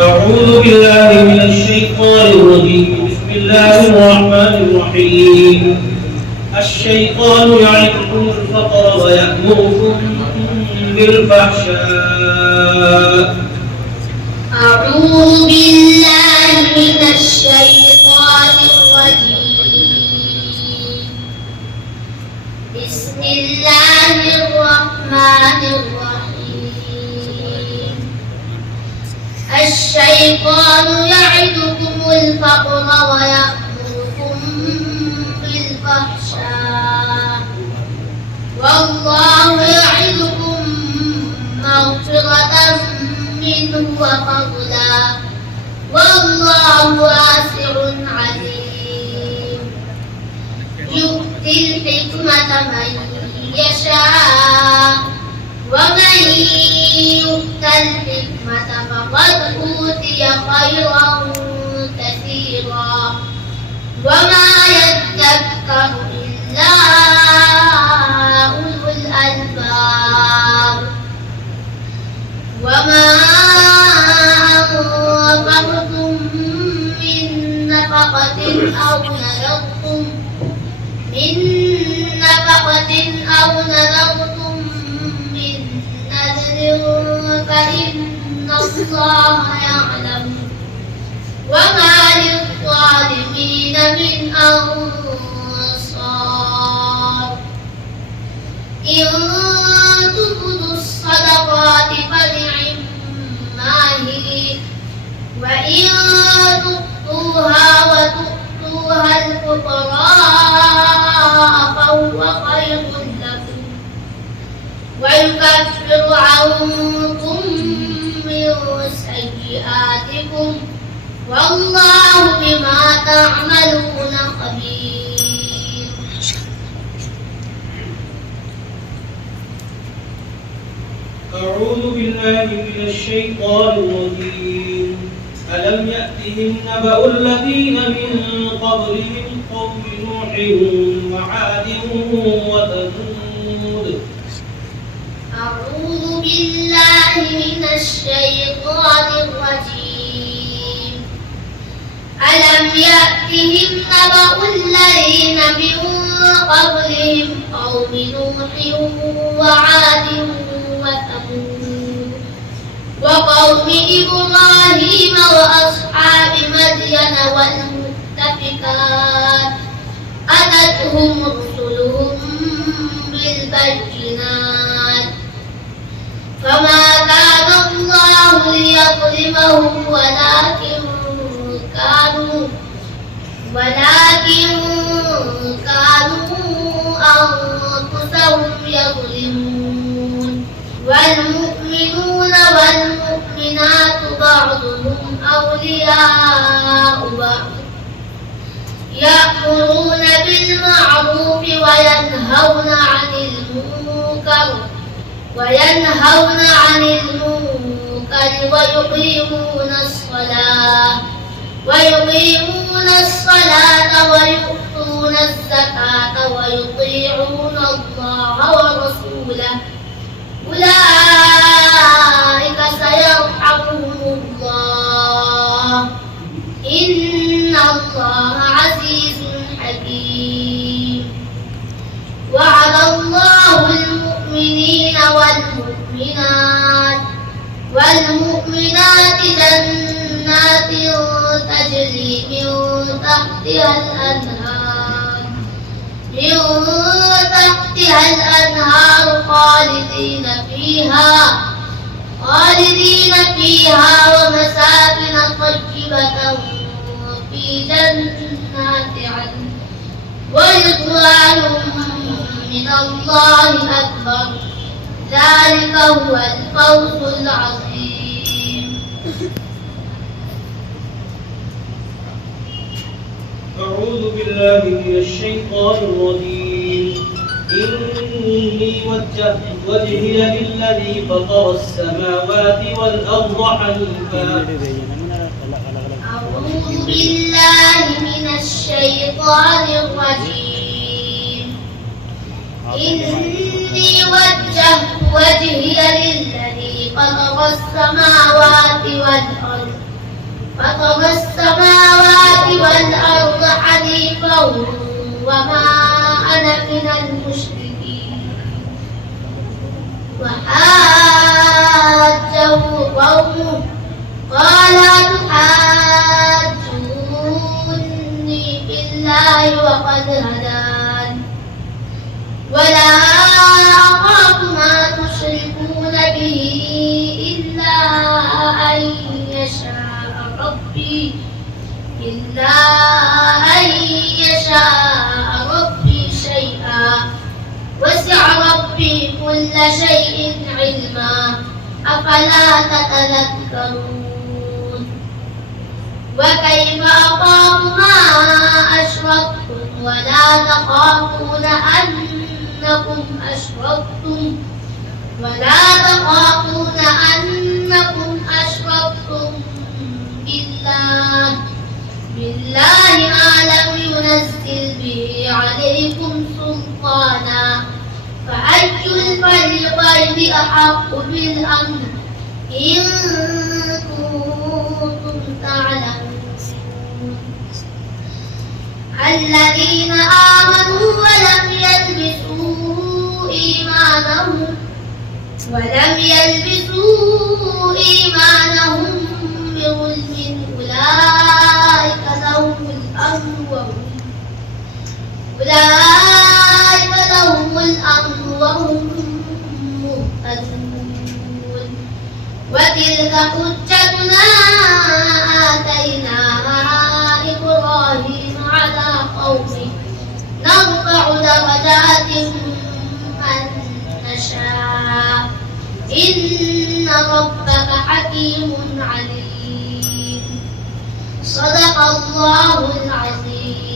أعوذ بالله من الشيطان الرجيم. بسم الله الرحمن الرحيم. الشيطان يعدكم الفقر ويأمركم بالفحشاء. أعوذ بالله من الشيطان الرجيم. بسم الله الرحمن الرحيم. الشيطان يعدكم الفقر ويأمركم بالفحشاء والله يعدكم مغفرة منه وفضلا والله واسع عليم. يؤتي الحكمة من يشاء ومن يؤت الحكمة فقد أوتي خيرا كثيرا وما يذكر إلا أولو الألباب. وما أنفقتم من نفقة أو نذرتم من نذر فإن الله يعلم وما للظالمين من أنصار. إن تبدوا الصدقات فنعما هي وإن تخفوها وتؤتوها الفقراء فهو خير لكم ويكفر عنكم من سيئاتكم والله بما تعملون خبير. أعوذ بالله من الشيطان الرجيم. ألم يأتهم نبأ الذين من قبلهم قوم نوح وعاد وثمود. أعوذ بالله من الشيطان الرجيم. ألم يأتهم نبأ الذين من قبلهم قوم نوح وعاد وثمود وقوم إبراهيم وأصحاب مدين والمؤتفكات أتتهم رسلهم بالبينات فما كان الله ليظلمهم ولكن كانوا أنفسهم يظلمون. والمؤمنون والمؤمنات بعضهم أولياء بعض يأمرون بالمعروف وينهون عن المنكر ويقيمون الصلاة ويؤتون الزكاة ويطيعون الله ورسوله أولئك سيرحمهم الله إن الله عزيز حكيم. وعد الله المؤمنين والمؤمنات جنات تجري من تحتها الأنهار خالدين فيها ومساكن طيبة في جنات عدن ورضوان من الله أكبر ذلك هو الفوز العظيم. أعوذ بالله من الشيطان الرجيم. إني وجهت وجهي للذي فطر السماوات والأرض حنيفا. أعوذ بالله من الشيطان الرجيم. إني وجهت وجهي للذي فطر السماوات والأرض فطر السماوات والأرض حنيفا وما أنا من المشركين وحاجه قومه قال تحاجوني في الله وقد هدان ولا أخاف ما تشركون به إلا أن يشاء ربي شيئا وسع ربي كل شيء علما أفلا تتذكرون وكيف أخاف ما أشركتم ولا تخافون أنكم أشركتم بالله ما لم ينزل به عليكم سلطانا فأي الفريقين أحق بالأمن إن كنتم تعلمون الذين آمنوا ولم يلبسوا إيمانهم بظلم أولئك لهم الأمن وهم مهتدون وتلك حجتنا آتيناها إبراهيم على قومه نرفع درجات من نشاء إن ربك حكيم عليم صدق الله العظيم.